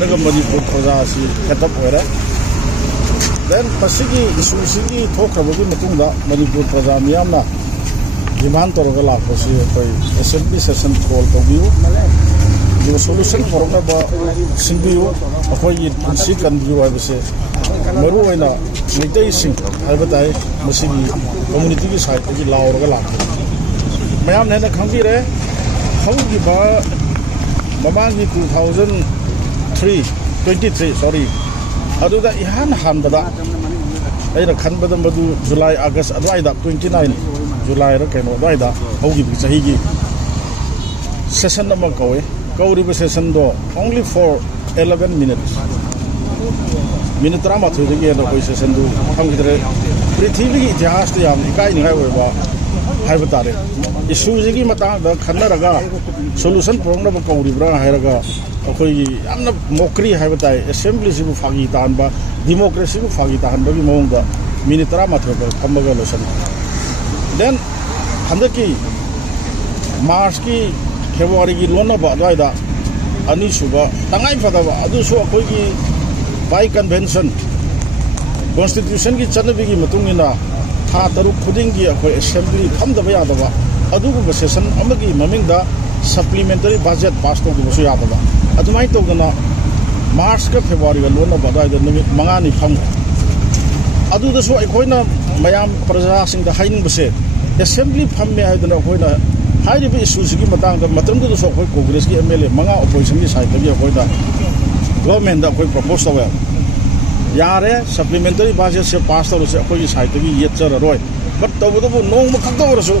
हायरगा मणिपुर प्रजा से हेटअप होरे देन पसिगी इशू सिगी थोखरबगी मतुंगदा मणिपुर प्रजा मियामना डिमांड तौरगा लापसी कोई असेंबली सेशन कॉल तौबियो जो सोल्यूशन फॉरगा सिंबियो अखोई पुंसी कन्बियो हाइबसे मरु होइना मैतै सिंह हाइबताय मसिगी कम्युनिटी की साइड की लावरगा लाखो मैम ने खंगिरे हौगिबा ममांगी 2023 सॉरी अदुदा इहान हानबदा ऐरा खनबदा मदु जुलाई अगस्त अदवाइदा 29 जुलाई र केनो अदवाइदा हौगिबि सहीगी सेशन नंबर कौरिबा सेशन दो ओनली फॉर 11 minutes मिनट 13 दगी द कोई सेशन दु खंगिदरे पृथ्वी इतिहास त याम इकाई निहाय होबा हाइब तारे इशू जिगी मतांग द खन्नरगा सोल्यूशन प्रोग्राम कौरिब्रा हायरगा अखोई यामना मोकरी हाइब ताय असेंबली सिबु फागी तानबा डेमोक्रेसी बु फागी तानबगी मोंगदा मिनट 13 द कमगा लोसन देन हंदकी मार्च की फेब्रुआरी की लोनबा अदवाइदा अनिसुबा तंगाई फदबा अदुसु अखोई बाई कन्वेंशन कॉन्स्टिट्यूशन की चनबीगी मतुंगिना था तरुक खुदिंगी अखोई असेंबली फमदबा यादबा अदुगुबा सेशन अमगी ममिंगदा सप्लीमेंटरी बजट पास तौदबसु यादबा अदुमाई तौदना मार्च का फेब्रुआरी का लोनबा अदवाइदा निमित मंगानी फम अदुदसु अखोइना मयाम प्रजासिंगदा हाइनिंगबसे असेंबली फम्मे हाइदना अखोइना हाइरिबि इशूसिगी मतंगदा मतंगदसु अखोई कांग्रेस की एमएलए मंगा अपोजिशन की साइड तगी अखोइदा गवर्नमेंट अखोई प्रपोज तवे यारे सप्लीमेंटरी बजट से पास तौरसे अखोई साइड तगी येचररोय बट तौबदबु नोंग मखक्तौरसु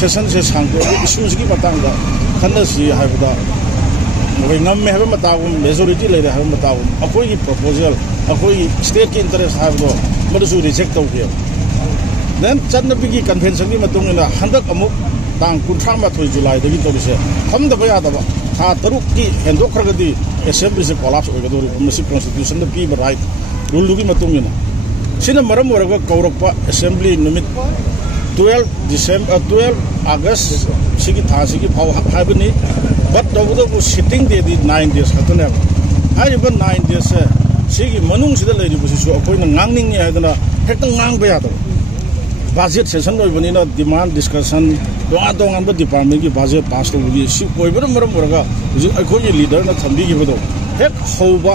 सेशन से सांगतो इशूसिगी मतंगदा खन्नसी हाइबदा मोय ngam है बतागुम मेजॉरिटी लेरे है बतागुम अखोई की प्रपोजल अखोई स्टेट की इंटरेस्ट हाइबदो मदसु रिजेक्ट तौगे देन चन्नबी की कन्वेंशन की मतुंगना हंदक अमुक तांग 18 जुलाई दगी तौरिसे फमदबा यादबा था तरुक की हेंदोखरगदी असेंबली से कोलैप्स होगदोरि मसी कॉन्स्टिट्यूशन द पीब राइट रूल की मतुंगना सिना मरम वरगा कौरकपा असेंबली निमित 12 अगस्त सिगी थासिगी फाव हाइबनी बट तौबदबु सिटिंग दे दी 9 days खतने हाइबा 9 days से सिगी मनुंग सिदा लेरिबुसिसु अखोइना ngangningni हाइदना हेक्ता ngangbा यादबा बजट सेशन होइबनिना डिमांड डिस्कशन दोंगा डिपार्टमेंट की बजट पास तौबगी सि कोइबरा मरम वरगा हुजि अखोइ लीडर ना थंबिगिबदो हेक हौबा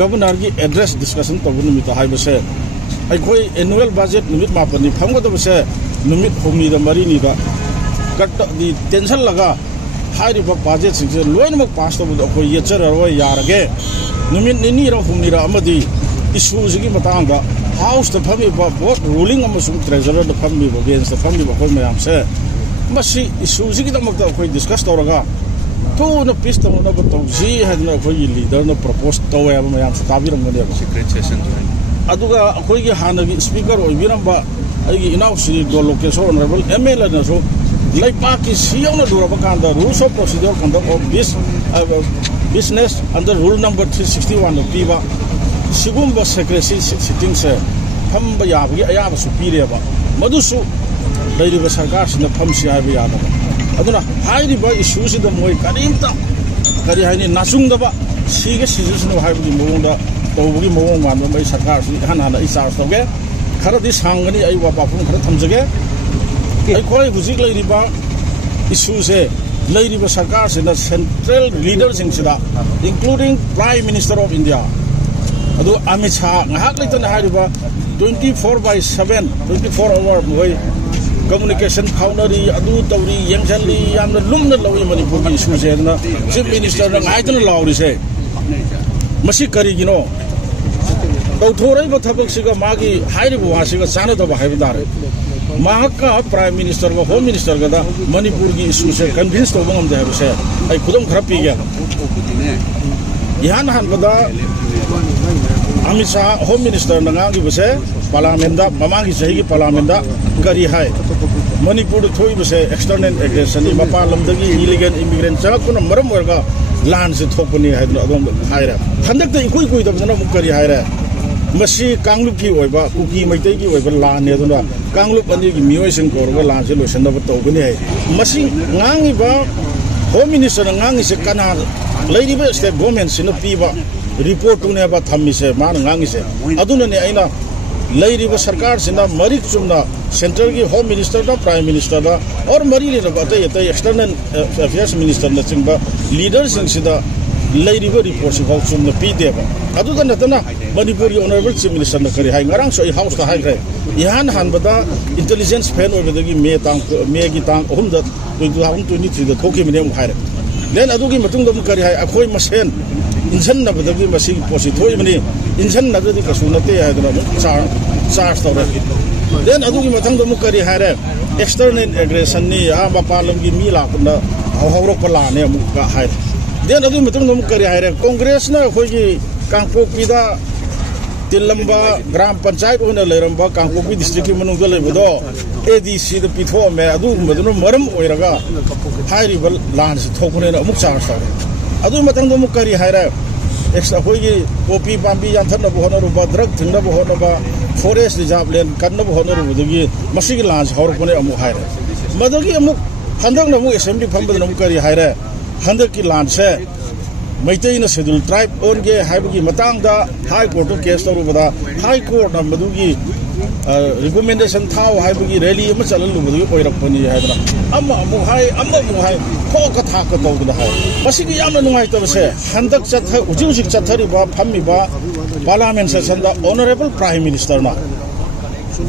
गवर्नर की एड्रेस डिस्कशन तौबु निमित हाइबसे अखोइ एनुअल बजट निमित मापनि फंगदबसे निमित होमनी द मरीनी द कट दी टेंशन लगा हाइरिबा बजट सिंसे लोइनमक पास तौबु अखोइ येचररो यारगे निमित निनी र होमनी र अमदी इशूज की मतंगा हाउस द फमीबा बोथ रूलिंग अमसुंग ट्रेजरर द फमीबा अगेंस्ट द फमीबा कोइ मयाम से मसी इशूज की दमक अखोइ डिस्कस तौरगा तो न पीस तमना ब तौजी हैदना अखोइ लीडर न प्रपोज तौवे मयाम से ताबिरंगने सीक्रेट सेशन अदुगा अखोइ की हानगी स्पीकर ओइबिरंबा अगी इनाउ श्री गोलोकेश ऑनरेबल एमएलए नसो लाइपा की सीओना दुरबा कांदा rules of procedure conduct of business under rule number 361 of पीबा सिगुम्बा सेक्रेसी सिटिंग से फम्बा याबगी अयाबा सुपीरेबा मदुसु लैरिबा सरकार सिना फमसी हाइबा यादबा अदुना हाइरिबा इशू सिदा मोय करिंता करि हाइनि नासुंगदबा सिगे सिजुसनो हाइबगी मोंगदा तौबगी मोंग मानबा मै सरकार सि हाना इचार्ज तौगे खरदी सांगनी आई वापाफुम खर थमजगे अखोय हुजिक लैरिबा इशू से लैरिबा सरकार सिना सेंट्रल लीडर सिंगसिदा including prime minister of India अदु Amit Shah ngahak leitana hariba 24/7 24 hour moy communication faunari adu tawri yengjalli yamna lumna lawi manipur ki issue se na chief minister na ngaitana lawri se masi kari gino tawthorai ba thabak siga magi hairibu wasiga chana da haiba dare mahaka prime minister ga home minister ga da manipur ki issue se convince to bangam da haiba se ai khudum khara pi ga ihan han bada Amit Shah home minister नंगांगी बसे parliament दा ममांगी सही की parliament दा करी है मणिपुर थोई बसे external aggression Mopa लमदगी illegal immigrant चलकुन मरम वर्गा लान से थोपनी है अदोम हायरे हंदक त इकुई कुई दबना मुक करी हायरे मसी कांगलुप की ओइबा कुकी मैतै की ओइबा लान ने दुना कांगलुप अनि की मियोइसिन कोरगा लान से लोसन दब तौगनी है मसी ngangi ba home minister ngangi से कना लैरिबा स्टेट गवर्नमेंट सिन पीबा रिपोर्ट ने थमी से मान ngang से अदुनने अइना लेरिबा सरकार सिना मरिक चुमना सेंट्रल की home minister the prime minister दा और मरी ले अतै अतै एक्सटर्नल अफेयर्स मिनिस्टर न चिंबा लीडर सिंह सिदा लेरिबा रिपोर्ट से चुमना पीदेबा अदुदा नतना मणिपुर की ऑनरेबल चीफ मिनिस्टर न करी हाई ngarang so हाउस दा हाइग्रे इहान हानबदा इंटेलिजेंस फेन ओबदगी मे की तांग अहुम दा 2023 दा थोकी मिने हाइरे देन अदुगी मतुंग दम करी हाई अखोय मसेन इंजन नबदगी मसी पोसी थोई मनी इंजन नगदी कसु नते हाइदना चार्ज तौर देन अदुगी मतंग दम करी हाइरे एक्सटर्नल एग्रेशन नि आ मपालम की मी लाकना हौरक पलाने मुका हाइरे देन अदुगी मतंग दम करी हाइरे कांग्रेस ना खोगी कांगपोकपीदा तिलंबा ग्राम पंचायत होना लेरंबा कांगपोकपी डिस्ट्रिक्ट की मनुंग लेबदो एडीसी द पिथो में अदु मदुन मरम ओइरगा हाइरिबा लान से थोकने अमुक चार्ज तौर अदु मतंग दम करी हाइरे एक्स अखोगी कॉपी पांबी यानथन होनरुबा ड्रग थिंगनब होनबा फॉरेस्ट रिजर्व लैंड कन्नब होनरुबदगी मसिगी लांस हौरपने अमुक हाइरे मदगी अमुक हंदकन अमुक असेंबली फंबदन अमुक करी हाइरे हंदकी लांस से मैतैन शेड्यूल ट्राइब ओनगे हाइबगी मतंगदा हाई कोर्ट केस तौरुबदा हाई कोर्ट मदुगी रिकमेंडेशन थाव हाइबगी रैली अम चललुबदगी ओइरकपनी हाइदना अम्मा अमुक हाई खोक थाक तौदना हाई मसिगी यामना नुंगाइतबसे हंदक चथ उजिउजिक चथरिबा फम्मिबा पार्लियामेंट सेशन दा ऑनरेबल प्राइम मिनिस्टर ना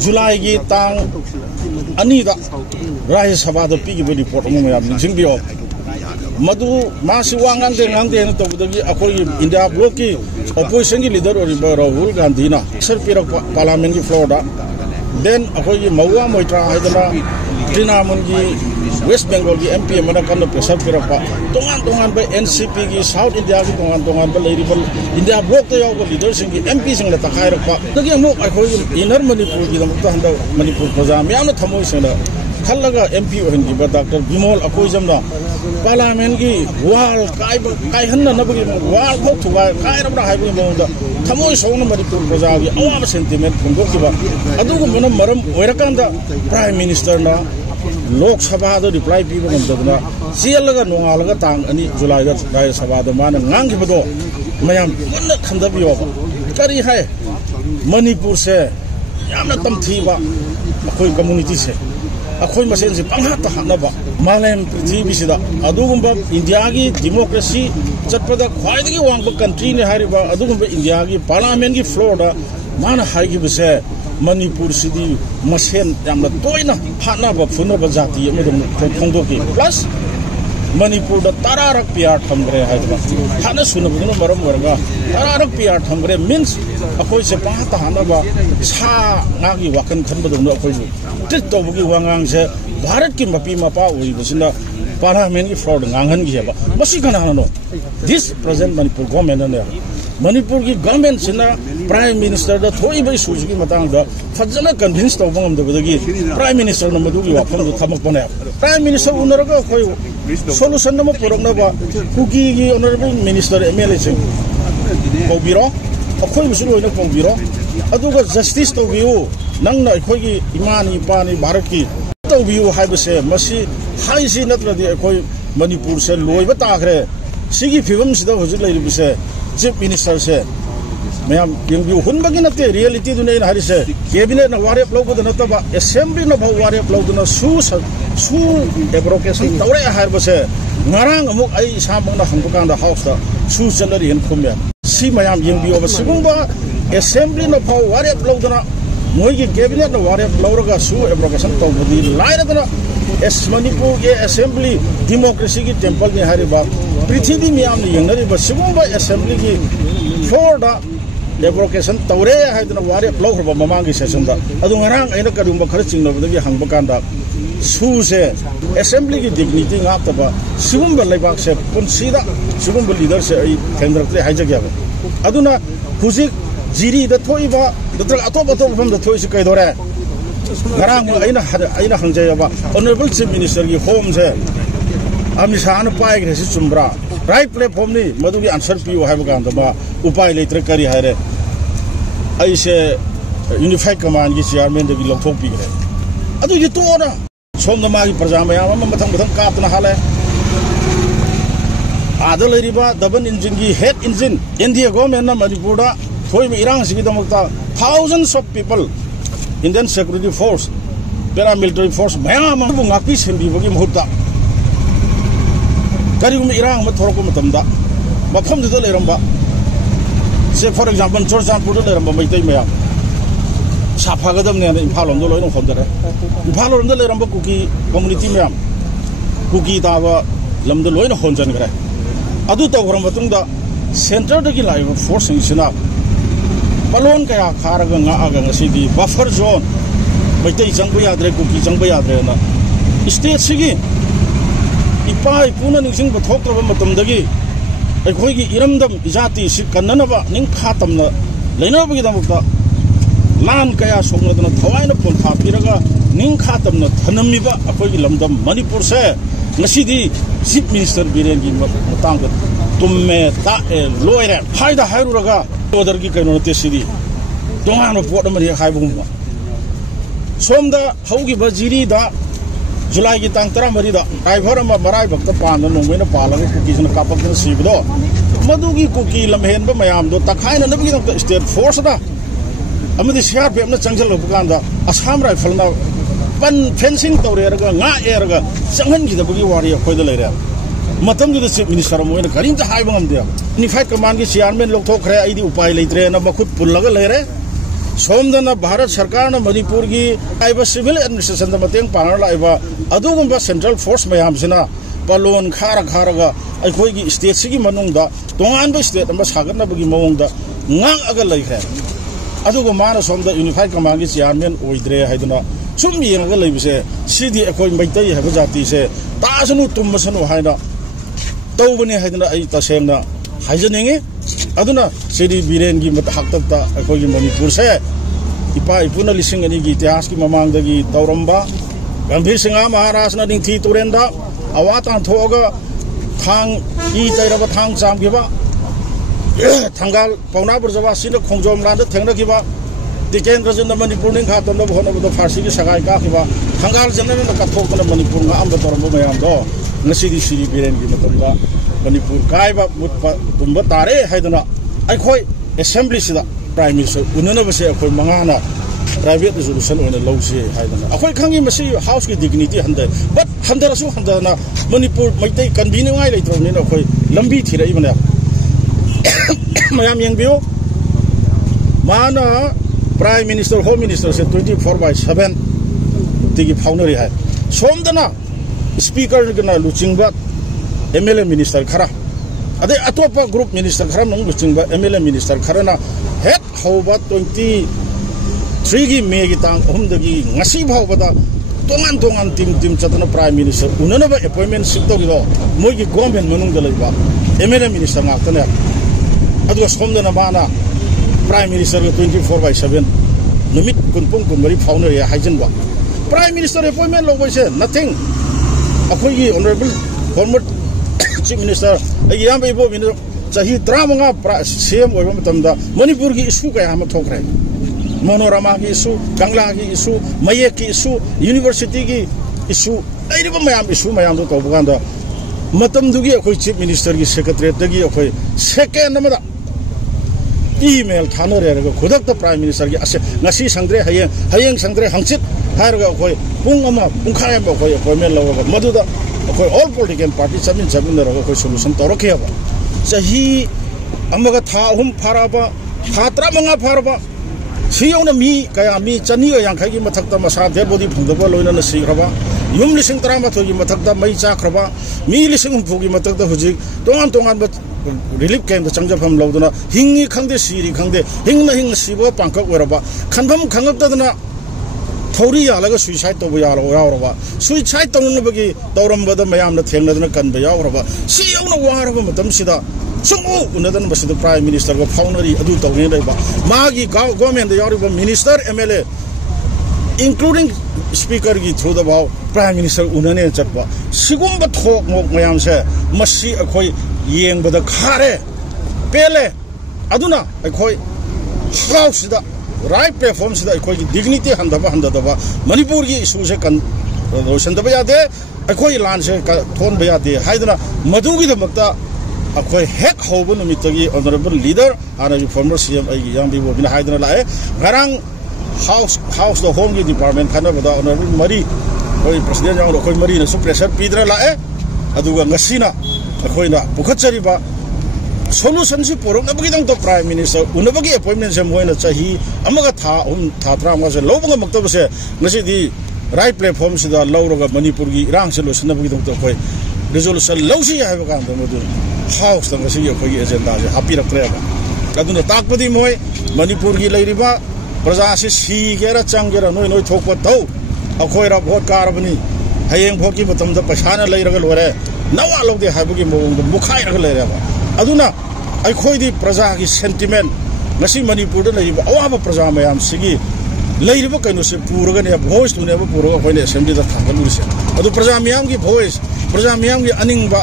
जुलाई की तांग अनीदा राज्य सभा दा पीगिबा रिपोर्ट अमु मयाम निंजिंबियो मधु मासी वांगांगे तौबदगी अखोई इंडिया ब्लॉक की ऑपोजिशन की लीडर राहुल गांधी ना सर पीरक पार्लियामेंट की फ्लोर दा देन अखोई मौवा मोइत्रा हाइदना तृणमूल की वेस्ट बंगाल की एमपी मन कन प्रेशर पीरक तोंगान बे एनसीपी की साउथ इंडिया की तोंगान बे लेरिबल इंडिया ब्लॉक दा याव लीडर सिंह की एमपी सिंह ला तखाइरक दगी अमु अखोई इनर मणिपुर की दमक हंदा मणिपुर प्रजा म्याम थमोइ सिंह खलगा एमपी ओहनगिबा डॉक्टर बिमोल अकोइजमना पार्लियामेंट की वाल कायहन नबगी वाल भौ थुगा कायरबना हाइबगी मोंदा थमोइ सौन मणिपुर प्रजा की अवाब सेंटिमेंट फोंदोकिबा अदुगु मन मरम ओइरकांदा प्राइम मिनिस्टर ना लोक सभा दो रिप्लाई पीबा ngमदना चेलगा नोंगालगा तांग अनि जुलाई दा राज्य सभा दा मान ngangiबदो मयाम मुन्न खंदबियो करी है मणिपुर से यामना तमथीबा अखोई कम्युनिटी से अखोई मसेन से पंगहात हानबा मालेम पृथ्वी सिदा अदुगुंबा इंडिया की डेमोक्रेसी चटपदा ख्वाइदगी वांगबा कंट्री ने हारिबा अदुगुंबा इंडिया की पार्लियामेंट की फ्लोर दा मान हाइगिबसे मणिपुर सिदी मसेन यामना तोइना हानबा फुनबा जाति अमदम फोंदोकी प्लस मणिपुर दा तारारक पियार थमग्रे हाइबा हाना सुनबदुन मरम वरगा तारारक पियार थमग्रे मीन्स अखोई से पंगहात हानबा सा नागी वाकन खनबदुन अखोई ट्रीट तौबगी वांगांग से भारत की मपी मपा ओइबसिना पार्लियामेंट की फ्लोर ngangan गिबा मसी कनानो दिस प्रेजेंट मणिपुर गवर्नमेंट ने मणिपुर की गवर्नमेंट सिना प्राइम मिनिस्टर दा थोइबा इशूज की मतंग दा फजना कन्विंस तौबंगम दबदगी प्राइम मिनिस्टर न मदुगी वाफम दो थमकपने प्राइम मिनिस्टर उनरगा खोइ सोल्यूशन नम पुरकनबा कुकी की ऑनरेबल मिनिस्टर एमएलए से कौबिरो अखोइ बिसु लोइना कौबिरो अदुगा जस्टिस तौबियो नंगना अखोइगी इमानी पानी भारत की तौबियो हाइबसे मसी हाइसी नत्रदि अखोइ मणिपुर से लोइबा ताखरे सिगी फिवम सिदा हुजु लैरिबसे चीफ मिनिस्टर से मैम यंगबियो हुनबगी नते रियलिटी दुने हारिसे कैबिनेट न वारे प्लौबद नतबा असेंबली न भाव वारे प्लौदना सु एब्रोकेशन तौरे हारबसे ngarang amuk ai samangna hangbukanदा हाउस दा सु चलरी हेन खुमे सी मैम यंगबियो बसिगुंबा असेंबली न भाव वारे प्लौदना मोइगी कैबिनेट न वारे प्लौरगा सु एब्रोकेशन तौबदी लाइरदना एस मणिपुर के असेंबली डेमोक्रेसी की टेंपल ने हारिबा पृथ्वी म्याम यंगनरी बसिगुंबा असेंबली की फ्लोर दा एब्रोकेशन तौरे हाइदना वारे प्लौखरबा ममांगी सेशन दा अदु ngarang aina kadumba khara chingnabदगी hangbukanदा सु से असेंबली की dignity ngaktaba sigumba laibak se punsida sigumba leader से ai थेंद्रक्ले हाइजग्या अदुना हुजिक जिरी दा थोइबा दत्र अतोप फम दा थोइस कैदोरे ngarang aina hangjayaba honourable chief minister की होम से अमिशान पाइग्रे से चुम्ब्रा राइट प्लेटफॉर्म नि मदुगी आंसर पियो हाइबगांदबा उपाय लेत्र करी हाइरे ऐसे यूनिफाइड कमांड की चेयरमैन दगी लौथोक पिग्रे अदु ये तोना सोमना मागी प्रजा मयाम मथंग कापना हाले आदा लेरिबा डबल इंजिन की हेड इंजिन इंडिया गवर्नमेंट ना मणिपुर दा थोई इरांग सिगी दमकता thousands of people Indian security force paramilitary force ma'am Abu ngapi senbibagi mahutta karigum irang ma thoroko matamda mafam du leramba say for example chorchanpur da leramba maitai mayam safagadam ne imphal lom do loino khomdare imphal lom da leramba kuki community mayam kuki dawa lam do loino honjan gare adu tawram matungda center da gi live force sina palon kaya kharaga nga aga ngasidi buffer zone maitai jangba yadre kuki jangba yadre na state sigi ipa ipuna ningsing bathokra matamdagi akhoi iramdam ijati si kannanaba ning khatamna leinabagi damukta lan kaya songnadana thawaina pon thapiraga ning khatamna thanamiba akhoi lamdam manipur se ngasidi chief minister biren gi matangda tumme ta loire haida hairuraga order gi kaino te sidi dongano pot amani haibumba somda haugi bajiri da July की तांग तरा मरी दा driver अमा मराई भक्त पान नोंगवे न पालग cookie जन कापक न सिबदो मदुगी कुकी लमहेन ब मयाम दो तखाइन नबगी द स्टेट फोर्स दा अमदि सीआरपीएफ न चंगल लबकान दा असम राइफल ना पन fencing तौरेरगा nga erga changhan gi dabagi wari khoi da leire matam gi chief minister moina karim ta hai bangam de unified command gi chairman lok thokre aidi upai leitre na makhut pullaga leire सोमदना भारत सरकार ना मणिपुर की आइबा civil administration दा मतेंग पानर लाइबा अदुगुंबा सेंट्रल फोर्स मयाम सिना पलोन खारा खारागा अखोई की स्टेट सिगी मनुंगदा तोंगानबा स्टेट अमा सागनबगी मवंगदा ngang aga leikhre adugo mana somda unified command की चेयरमैन ओइद्रे हाइदना सुम येंगा लेबिसे सिदी अखोई मैतै हबा जाति से तासनु तुमसनु हाइना तौबने हाइदना आई तसेंगना हाइजनेंगे अदुना सिदी बिरेन की मतहक्तता अखोई मणिपुर से इपा इपुना लिसिंग अनि की इतिहास की ममांगदगी तौरंबा गंभीर सिंह महाराज ना निंथि तुरेंदा अवाता थोगा थांग ई तैरबा थांग चामगिबा थांगाल पौना बुरजवा सिन खोंजोम लाद थेंगनगिबा टिकेंद्र जन मणिपुर निं खातन द होनबो फारसी की सगाई काखिबा थांगाल जनन न कथोकन मणिपुर गा अम्ब तोरंबो मयाम दो नसिदी सिदी बिरेन की मतंगा मणिपुर कायबा मुतपा तुंबा तारे हाइदना अखोई असेंबली सिदा प्राइम मिनिस्टर उननबसे अखोई मंगाना प्राइवेट रेजोल्यूशन ओने लौसे हाइदना अखोई खंगी मसी हाउस की डिग्निटी हंदे बट हंदरसु हंदना मणिपुर मैतै कन्वीनिंग आइ लेत्रौने अखोई लंबी थिरई बने मयाम यंगबियो माना प्राइम मिनिस्टर होम मिनिस्टर से 24/7 तिगी फाउनरी है सोमदना स्पीकर गना लुचिंगबा एमएलए मिनिस्टर खरा अदे अतोपा ग्रुप मिनिस्टर खरा नंग लुचिंगबा एमएलए मिनिस्टर खराना हेड होबा 23 की मे की तांग अहमदगी ngasi भावबदा तोंगान तोंगान टीम चतना प्राइम मिनिस्टर उननबा अपॉइंटमेंट सिप तोगिदो मोगी गवर्नमेंट मनुंग दलैबा एमएलए मिनिस्टर नाक्तने अदुगा सोमदना माना प्राइम मिनिस्टर 24/7 नुमित कुनपुंग कुनमरी फाउनरी हाइजनबा प्राइम मिनिस्टर अपॉइंटमेंट लोगोसे नथिंग अखोई ऑनरेबल फॉर्मर चीफ मिनिस्टर अयाम इबो मिन चाही 35 सीएम ओइबा मतमदा मणिपुर की इशू कया हम थोखरे मोनोरमा की इशू कंगला की इशू मयेक की इशू यूनिवर्सिटी की इशू अइरिबा मयाम इशू मयाम दो तौबगांदा मतमदुगी अखोई चीफ मिनिस्टर की सेक्रेटरीट दगी अखोई सेकेंड नमदा ईमेल थानोरेरगा खुदक प्राइम मिनिस्टर की असे ngasi संग्रे हयेंग संग्रे हंगचित हारगा अखोई पुंग अमा पुंखाय अमा अखोई अपॉइंटमेंट लवगा मदुदा अखोई ऑल पॉलिटिकल पार्टी चमिन रगा अखोई सोल्यूशन तौरखेबा चाही अमगा था अहुम फाराबा था 35 फाराबा सियौना मी कया मी चनी यांखै की मथकता मसा डेड बॉडी फुंदबा लोइना सिग्रबा युम लिसिंग 13 की मथकता मई चाख्रबा मी लिसिंग 4 की मथकता हुजिक तोंगान रिलीफ कैंप चंगजफम लौदना हिंगी खंगदे सिरी खंगदे हिंग सिबो पांकक वरबा खनफम खंगक्तदना थौरी यालगा सुइसाइड तोबो यारबा सुइसाइड तौनबगी तौरमबद मयामना थेंगनदना कनबा यारबा सियौना वारबा मतमसिदा सुंगु उनदन बसिद प्राइम मिनिस्टर को फाउनरी अदु तौने लेबा मागी गवर्नमेंट यारबा मिनिस्टर एमएलए इंक्लूडिंग स्पीकर की थ्रू द भाव प्राइम मिनिस्टर उनने चटबा सिगुंबा थोक मोक मयाम से मसी अखोई येंबदा खारे पेले अदुना अखोई हाउसदा राइट प्लेटफॉर्म से अखोई की डिग्निटी हंदबा मणिपुर की इशू से कन रोशन दबा यादे अखोई लान से थोन बयादे हाइदना मधुगी दमक्ता अखोई हेक होबो नुमितगी ऑनरेबल लीडर आना फॉर्मर सीएम आई यांग बिबो बिना हाइदना लाए गरांग हाउस द होम की डिपार्टमेंट खाना बदा ऑनरेबल मरी कोई प्रेसिडेंट यांग कोई मरी ने प्रेशर पीदरा लाए अदुगा ngasina अखोइना पुखचरिबा solution si porok na bagidang to prime minister unabagi appointment se moina chahi amaga tha tra ma se lobanga makta se ngasi di right platform si da lawroga manipur gi rang se lo sna bagidang to koi resolution lawsi ha ba kan to modu house ta ngasi yo koi agenda se happy rak re ba aduna takpadi moi manipur gi leiriba praja se si gera changgera noi thokpa tau akhoi ra vote kar bani hayeng vote ki batam da paisa na leiraga lore nawa logde ha ba gi mong mukhai ra leira ba aduna ai khoi di praja gi sentiment ngasi manipur da leiba awa praja mayam sigi leiriba kaino se puraga ne voice tu ne ba puraga khoi ne assembly da thangalu se adu praja mayam gi voice praja mayam gi aning ba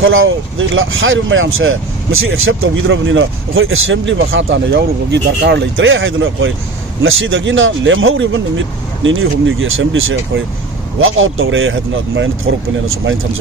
kholao de hairu mayam se masi accept to widro bani na khoi assembly ba khata na yauru gi darkar leitre haiduna khoi ngasi dagina lemhauri ban nimit nini humni gi assembly se khoi walk out tawre haidna main thoruk bani na sumain tham